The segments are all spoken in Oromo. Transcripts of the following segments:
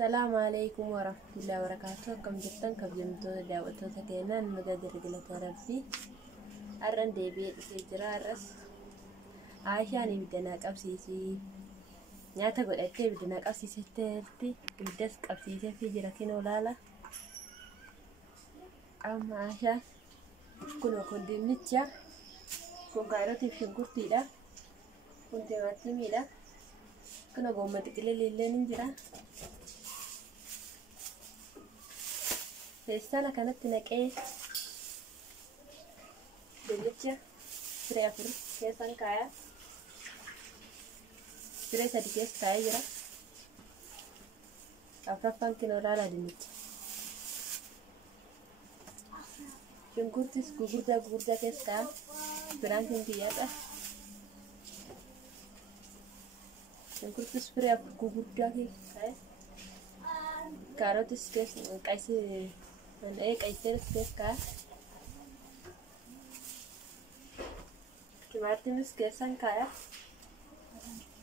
Assalamualaikum warahmatullahi wabarakatuh. Kam jirtan kabjamtoota daawwattoota keenyaa nagaa gargalata rabbii arran deebi'ee dhufee jira. Arras Aishaan ibidda qabsiisii nyaata godhattee ibidda qabsiisetti ibiddas qabsiisee jira kinoo laala. Amma Aishaan kun dinnicha kun kaarootii fi shunkurtiidha. Kun timaatimiidha. Kana goomma xixiqqoo illee ni jira. Sana kanatti naqee dinnicha firee afur keessan kaaya. Firee sadi keessa taa'ee jira. Afraffaan kinoo laala dinnicha. Shunkurtis gugurdaa keessa kaaya. Biraan kun biyyaadha. Shunkurtis firee afur gugurdaa keessa kaaya. Kaarotis keessa qaysii. Kaiser keessa timaatimis keessan kaaya.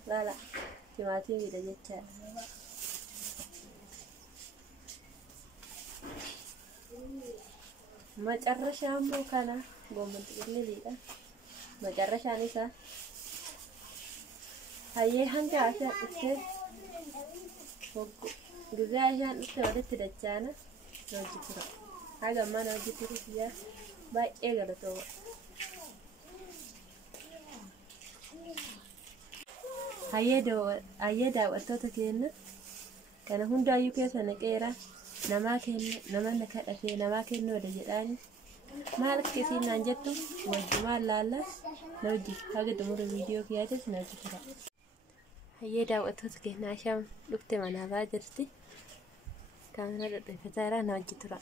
Laala timaatimiidha jechaadha. Macarrashaan immoo kana goomma xixiqqoodha. Macarrashaan isaa hayyee hanga Aishaan dhuftee gizee Aishaan dhuftee walitti dachaana. Hojjetura. Haga mana hojjeturu ya baay'ee galatooma. Hayyee daawwattoota keenya kana hundaayyuu keessa naqeera. Nama kadhatee namaa kennoodha jedhaani. Maal akkasiin naan jettu wajjumaan laalla na hojji haga xumura viidiyoo kiyaates na hojjetura. Hayyee daawwattoota keenya Aishaan dhufte manaa baa jirti. Kamera dhadheeffataa na hojjetura.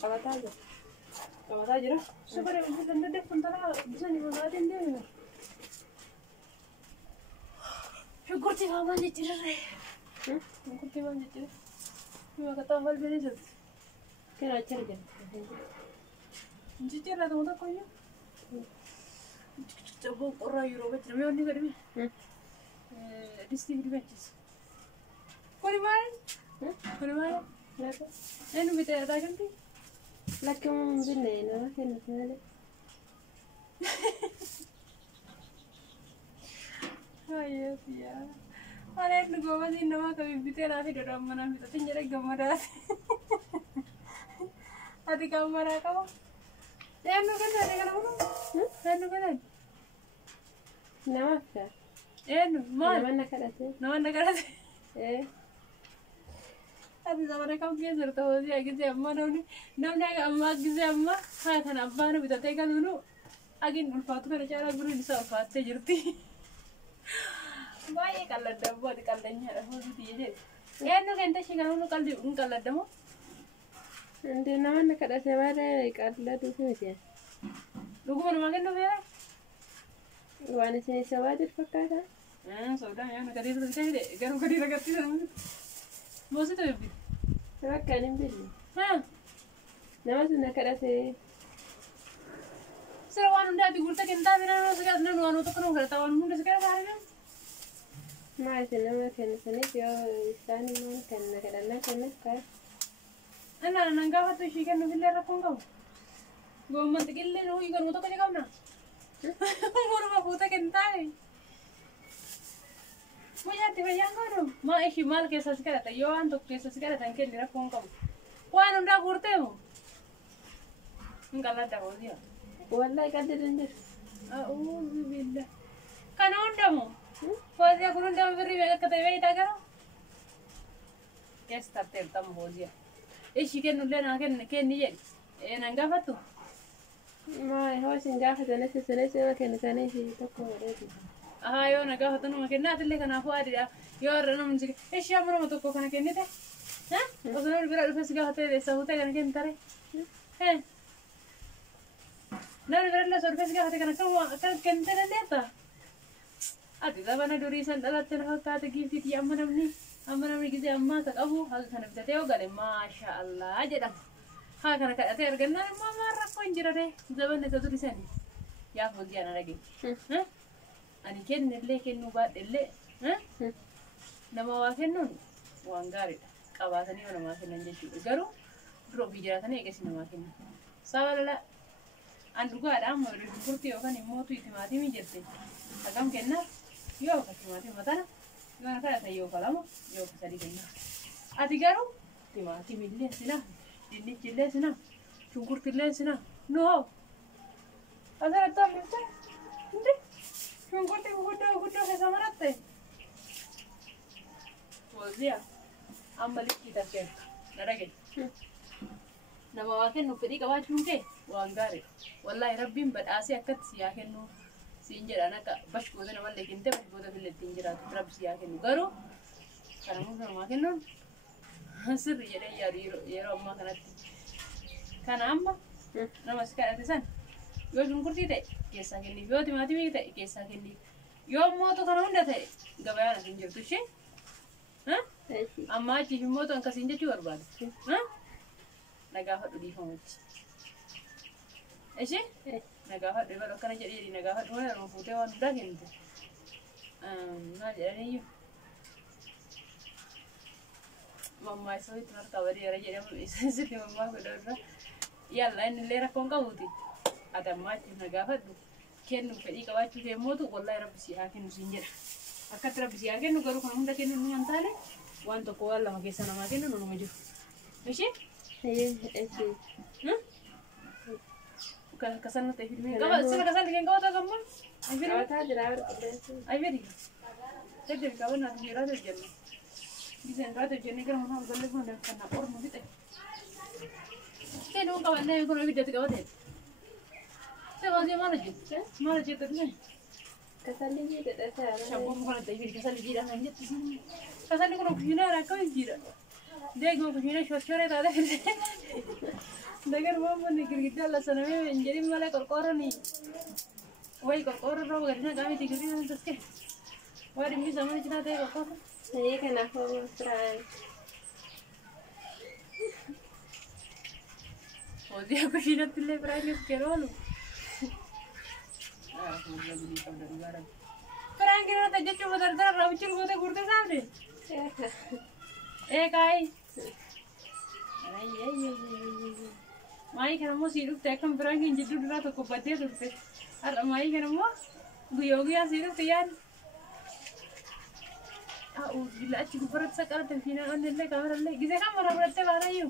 Qabataa jira. Supaya bisa dandai sementara bisa dimanfaatin dia. Syukur sih kamu aja cerita. Syukur sih kamu aja cerita. Cuma kata hal beri saja. Kena cerita. Jadi lah tuh kau ya. Coba orang Eropa terus yang ni kan ni. Distribusi macam. Kau di mana? Kau di mana? Ini kita ada kan tu. Lagi orang bina, nama kena kena. Ayah dia. Ada yang gua masih nama kami bitel nasi dalam mana kita tinggal gambar nasi. Hati gambar apa? Yang nu kan ada kan apa? Yang nu kan ada. Nama apa? Nu mana? Nama nak ada sih. Nama nak ada sih. Hati zaman kamu kaya cerita hoji aja sih amma nuni. Namanya amma aja amma. Hai kan abba nu bitel tekan dulu. Agin ulfatu kan cara guru bisa ulfat sejerti. Baik kalau dah buat kalanya hoji dia je. Nu kan tak sih kalau nu kalau dah mau. Nanti nama nak ada sebarang kalau tu sih. Lugu mana makan tu ya? Wana sini sebarang pakai dah. Sudah ya nak ada tu sih deh. Garam kari ragat tu sama. Mau sih tu beli. Ragat ni beli. Nama tu nak ada sih. Serawan udah di gurta kita benar sekarang nu anu tu kan udah tahu anu udah sekarang hari ni. Masih nama kena sini dia istana mana kena kerana kena kah? Anak nangga tu sih kan nubil rapong kau. Gua mesti kille nu ikan muto kerja kau na. Muru apa putar kentai. Macam tu macam mana? Mak ikhmal kisah sekarang tu, yo antuk kisah sekarang tu kan rapong kau. Kau anu dah gurte mu? Enggak lah dah kau dia. Wallah kan dia dengar. Billah. Kan anda mu? Kau dia kurang dah beri mereka kata beri tak kau? Yes, tak tertam boleh. Chicken udah nak ken ni je. Nangga apa tu? Mai, hawa singgah kita nasi makan ni sih tak kau ada tu. Yo nangga apa tu nak makan nanti le kan aku ada ya. Yo orang nak macam, siapa orang tu kau kan ken ni teh? Pasal orang berat lepas singgah hotel desa hotel kan ken tare. namni birallee sorbee si gaafate kan akka kennite dandeetta. Ati zabana durii san dhalatte na fakkaate giiftiiti amma namni gisee ammaa ka qabu haga kana bitatee ogale maasha Allah jedhama. Haa kana kadhatee argannaan immoo maan rakkoo hin jirre zabanni isa durii sani yaa Fawziyaa na dhagee. Ani kennillee kennuu baadhellee nama waa kennuun waan gaariidha. Qabaatanii namaa kennan jechuudha. Garuu duroo ofii jiraatanii eegas namaa kennan. Sababa an dhugaadha amma gurgurtii yookaan immoo timaatimii jette. Hagam kennaa yoo ka timaatimii matana yoo na kadhatan yoo ka lama yoo ka sadii kennaa. Ati garuu timaatimillee sina dinnichillee sina shunkurtillee sina noo asirratti hafifte hindi shunkurtii guguddoo keessa maratte. Fawziyaa amma likkii takkeen na dhage. Nama waa kennu fedhii qabaachuun kee waan gaariidha. Wallaahi rabbiin badhaasee akkatti si yaa kennu siin jedhaan akka bashgoota namallee kennite bashgoota fillee ittiin jiraatu rabbi si yaa kennu. Garuu kana hundi namaa kennuun sirrii jedhee yaadu yeroo ammaa kanatti. Kana amma nama si kadhate san yoo shunkurtii ta'e keessaa kenniif yoo timaatimii ta'e keessaa kenniif yoo mooto kana hunda ta'e gabayaan asiin jirtu ishee amma achiif immoo akkasiin jechuu barbaada. Nagaafadhu dhiifamutti. Ishee nagaafadhu yeroo akkana jedhee nagaafadhu mana nama fuutee waan hundaa kennite. Maal jedhaniyyuu mammaa isa itti harkaa badeera jedhamu sitti mammaa godhurra yalla inni illee rakkoon qabuuti. Ati ammaa achiif nagaafadhu kennu fedhii qabaachuu kee mootu wallaahi rabbi si haa kennu siin jedha. Akkatti rabbi si haa kennu garuu kana hunda kennu nu hin taane waan tokko waan lama keessa namaa kennu numa jiru. Ishee Kasan nanti filmin. Kamu sana kasan dengan kau tak kamu? Kau tak jerawat. Ayo di. Jadi kau nak jerawat tu jadi. Bisa jerawat tu jadi kan orang boleh pun nak kena orang mungkin tak. Saya nunggu kawan ni kalau video tu kau tak. Saya kau dia mana je tu ni. Kasan ni je tak saya. Siapa pun kalau tak kasan ni jerawat hanya tu. Kasan ni kalau punya nak kau jerawat. Dia kau punya short ada. Dengar mama nikir kita lah sana jadi malah korkoran nih. Wah korkoran roh kerana kami tinggal di sana terus ke. Wah demi zaman kita teh korkoran. Saya kenapa mustahil. Oh dia aku sih nanti le perangnya kerolo. Ah kemudian beli kau dari barang. Perang kira tak jadi cuma dar rancul kau teh kurte sampai. Kai. Ay. Mai kan mo sirup tekam perangin jadi dulu tu kubati tu pe. Ar mai kan mo guyogia sirup tiyan. Gila cukup berat sekali tempina anelle kamera le. Gisa kan marah berat mana you?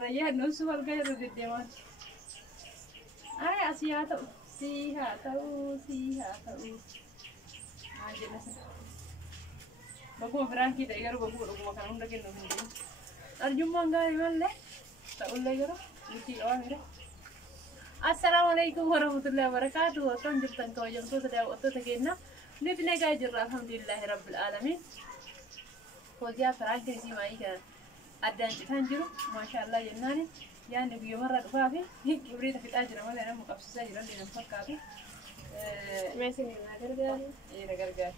Raya no sual kaya tu dewan. Ay Asia tu siha tahu. Aja nasi. Bagus perang kita igar bagus aku makan udah kena mungkin. Arjumma enggak iman le. Tak ulai karo. Lucu orang ini. Assalamualaikum warahmatullahi wabarakatuh. Tuan jurtan kau yang tu sedang waktu terkena. Ni pernah gajar alhamdulillahirabbil alamin. Fawziyaa perang kesi mai kan. Ada yang jiru, masyaallah jennani. Yani biyo marra dhufafi. Kibri ta fixaa jira malee nama qabsiisaa jiran ni nama fakkaatu. Meeshaan na gargaara.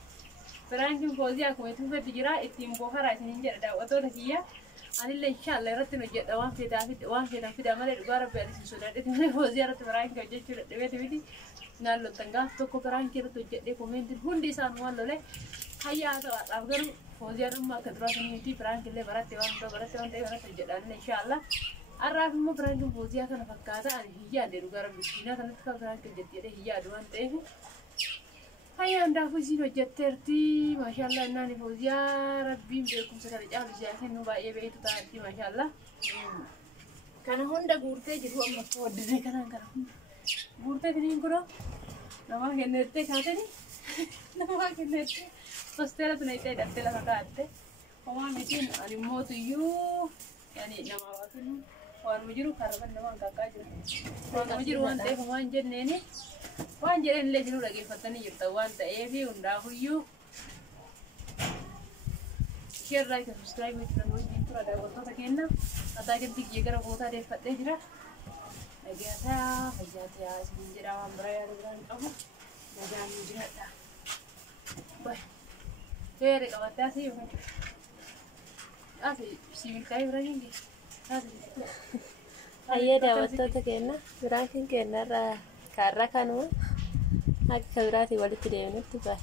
Perang kin Fawziyaa kuma itti fufetti jira ittiin boharaa isiniin jedha daawwattoota kiyya. Anillee inshallah irratti nu jedha waan feetaa fida malee dhugaa rabbi addisiin sodaadheeti malee Fawziyaa irratti perang kin hojjechuu dadhabeeti miti. Naallottan gaaf tokko perang kin irratti hojjedhee koomeentiin hundi isaan waan lolee hayyaa ta'aadhaaf garuu Fawziyaan amma akka duraa saniiti perang illee baratte waan ta'e baratte hojjedhaan inshallah. Arraaf immoo perang kin Fawziyaa kana fakkaata ani hiyyaadhe dhugaa rabbi siinaa kanatti kan perang kin jedhee hiyyaadhu waan ta'eef. Hayya ndafu isin hojjetteerti maashaallah naani Fawziyaa rabbiin beekumsa kana caalu siyaa kennu baay'ee beektu taati maashaallah. Kana hunda guurtee jiru amma waddisee kanaan kana hunda guurtee tiniin kunoo namaa kennettee kaatanii namaa kennettee hosteela tuna ittee hidhattee lafa kaa'atte homaa mitiin ani mootuyyuu yani namaa waa kennu waanuma jiru karaban namaan kaakkaa jira waanuma jiru waan ta'eef homaa hin jenneeni. Waan jedhan illee jiru dhaggeeffatanii jirta waan ta'eef hundaafuyyuu share like subscribe gochuudhaan wajjin tura daawwattoota keenya ataa galti kiyya gara bootaa deeffadhee jira Nagaataa fayyaatee isin jedha waan biraa yaada biraan qabu nagaan ni jiraadha. Seera qabattee asii yookaan asii sibiiltaa bira hin geenye. Ayyee daawwattoota keenya biraan kan keenyarraa kaarraa kanuma akka biraatii walitti deemnutti ba'a.